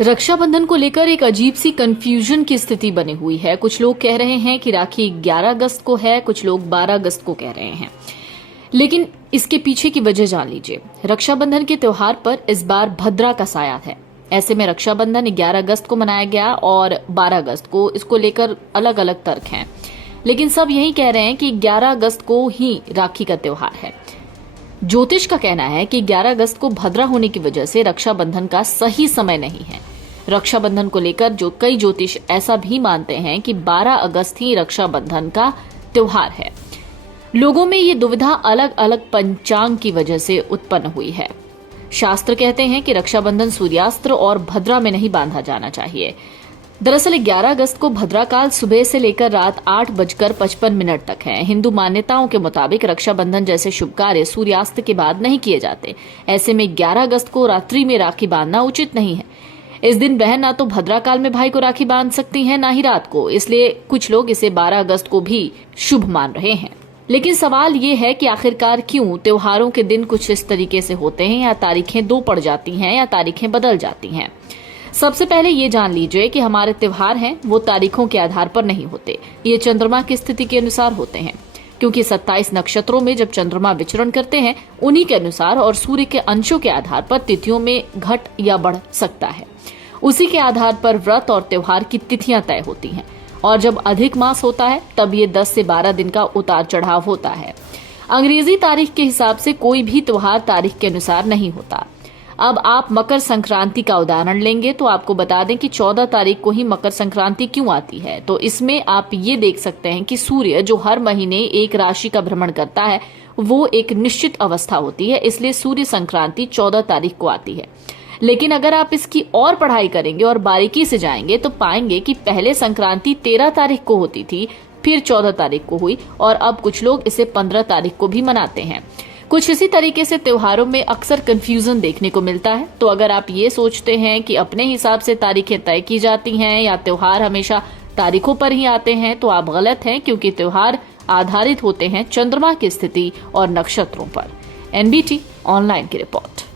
रक्षाबंधन को लेकर एक अजीब सी कंफ्यूजन की स्थिति बनी हुई है। कुछ लोग कह रहे हैं कि राखी 11 अगस्त को है, कुछ लोग 12 अगस्त को कह रहे हैं। लेकिन इसके पीछे की वजह जान लीजिए। रक्षाबंधन के त्योहार पर इस बार भद्रा का साया है। ऐसे में रक्षाबंधन 11 अगस्त को मनाया गया और 12 अगस्त को, इसको लेकर अलग अलग तर्क हैं। लेकिन सब यही कह रहे हैं कि 11 अगस्त को ही राखी का त्योहार है। ज्योतिष का कहना है कि 11 अगस्त को भद्रा होने की वजह से रक्षाबंधन का सही समय नहीं है। रक्षाबंधन को लेकर जो कई ज्योतिष ऐसा भी मानते हैं कि 12 अगस्त ही रक्षाबंधन का त्योहार है। लोगों में ये दुविधा अलग अलग पंचांग की वजह से उत्पन्न हुई है। शास्त्र कहते हैं कि रक्षाबंधन सूर्यास्त्र और भद्रा में नहीं बांधा जाना चाहिए। दरअसल 11 अगस्त को भद्रा काल सुबह से लेकर रात 8:55 तक है। हिंदू मान्यताओं के मुताबिक रक्षाबंधन जैसे शुभ कार्य सूर्यास्त के बाद नहीं किए जाते। ऐसे में 11 अगस्त को रात्रि में राखी बांधना उचित नहीं है। इस दिन बहन ना तो भद्रा काल में भाई को राखी बांध सकती है, ना ही रात को। इसलिए कुछ लोग इसे 12 अगस्त को भी शुभ मान रहे हैं। लेकिन सवाल ये है कि आखिरकार क्यों त्योहारों के दिन कुछ इस तरीके से होते हैं, या तारीखें दो पड़ जाती हैं या तारीखें बदल जाती हैं। सबसे पहले ये जान लीजिए कि हमारे त्योहार हैं वो तारीखों के आधार पर नहीं होते, ये चंद्रमा की स्थिति के अनुसार होते हैं। क्योंकि 27 नक्षत्रों में जब चंद्रमा विचरण करते हैं, उन्हीं के अनुसार और सूर्य के अंशों के आधार पर तिथियों में घट या बढ़ सकता है। उसी के आधार पर व्रत और त्योहार की तिथियां तय होती हैं। और जब अधिक मास होता है तब ये 10 से 12 दिन का उतार चढ़ाव होता है। अंग्रेजी तारीख के हिसाब से कोई भी त्योहार तारीख के अनुसार नहीं होता। अब आप मकर संक्रांति का उदाहरण लेंगे तो आपको बता दें कि 14 तारीख को ही मकर संक्रांति क्यों आती है। तो इसमें आप ये देख सकते हैं कि सूर्य जो हर महीने एक राशि का भ्रमण करता है, वो एक निश्चित अवस्था होती है, इसलिए सूर्य संक्रांति 14 तारीख को आती है। लेकिन अगर आप इसकी और पढ़ाई करेंगे और बारीकी से जाएंगे तो पाएंगे कि पहले संक्रांति 13 तारीख को होती थी, फिर 14 तारीख को हुई, और अब कुछ लोग इसे 15 तारीख को भी मनाते हैं। कुछ इसी तरीके से त्योहारों में अक्सर कंफ्यूजन देखने को मिलता है। तो अगर आप ये सोचते हैं कि अपने हिसाब से तारीखें तय की जाती हैं या त्योहार हमेशा तारीखों पर ही आते हैं, तो आप गलत हैं, क्योंकि त्योहार आधारित होते हैं चंद्रमा की स्थिति और नक्षत्रों पर। एनबीटी ऑनलाइन की रिपोर्ट।